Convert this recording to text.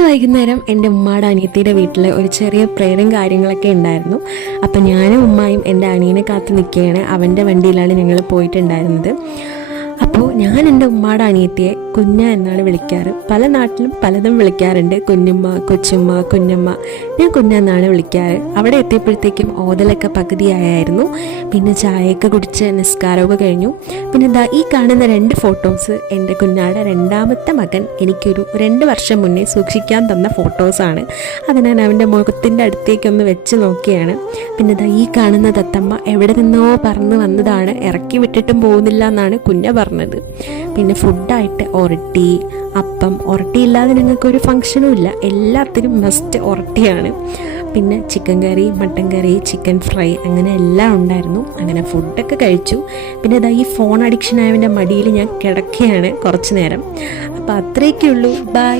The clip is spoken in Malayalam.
ഇന്ന് വൈകുന്നേരം എൻ്റെ ഉമ്മയുടെ അനിയത്തിയുടെ വീട്ടിൽ ഒരു ചെറിയ പ്രേയറും കാര്യങ്ങളൊക്കെ ഉണ്ടായിരുന്നു. അപ്പം ഞാനും ഉമ്മയും എൻ്റെ അനിയനെ കാത്ത് നിൽക്കുകയാണ്. അവൻ്റെ വണ്ടിയിലാണ് ഞങ്ങൾ പോയിട്ടുണ്ടായിരുന്നത്. അപ്പോൾ ഞാൻ എൻ്റെ ഉമ്മയുടെ അനിയത്തിയെ കുഞ്ഞ എന്നാണ് വിളിക്കാറ്. പല നാട്ടിലും പലതും വിളിക്കാറുണ്ട്. കുഞ്ഞുമ്മ, കൊച്ചുമ്മ, കുഞ്ഞമ്മ. ഞാൻ കുഞ്ഞ എന്നാണ് വിളിക്കാറ്. അവിടെ എത്തിയപ്പോഴത്തേക്കും ഓതലൊക്കെ പകുതിയായിരുന്നു. പിന്നെ ചായയൊക്കെ കുടിച്ച് നിസ്കാരമൊക്കെ കഴിഞ്ഞു. പിന്നെ എന്താ ഈ കാണുന്ന 2 ഫോട്ടോസ് എൻ്റെ കുഞ്ഞാടെ രണ്ടാമത്തെ മകൻ എനിക്കൊരു 2 വർഷം മുന്നേ സൂക്ഷിക്കാൻ തന്ന ഫോട്ടോസാണ്. അത് ഞാൻ അവൻ്റെ മുഖത്തിൻ്റെ അടുത്തേക്കൊന്ന് വെച്ച് നോക്കിയാണ്. പിന്നെ ഇതാ ഈ കാണുന്ന തത്തമ്മ എവിടെ നിന്നോ പറന്ന് വന്നതാണ്, ഇറക്കി വിട്ടിട്ടും പോകുന്നില്ല എന്നാണ് കുഞ്ഞ പറഞ്ഞത്. പിന്നെ ഫുഡായിട്ട് ഒറട്ടി, അപ്പം. ഒറട്ടിയില്ലാതെ ഞങ്ങൾക്കൊരു ഫങ്ഷനും ഇല്ല. എല്ലാത്തിനും മസ്റ്റ് ഒറട്ടിയാണ്. പിന്നെ ചിക്കൻ കറി, മട്ടൻ കറി, ചിക്കൻ ഫ്രൈ, അങ്ങനെ എല്ലാം ഉണ്ടായിരുന്നു. അങ്ങനെ ഫുഡൊക്കെ കഴിച്ചു. പിന്നെ ഇതാ ഈ ഫോൺ അഡിക്ഷൻ ആയവൻ്റെ മടിയിൽ ഞാൻ കിടക്കുകയാണ് കുറച്ച് നേരം. അപ്പോൾ അത്രയൊക്കെ ഉള്ളൂ. ബൈ.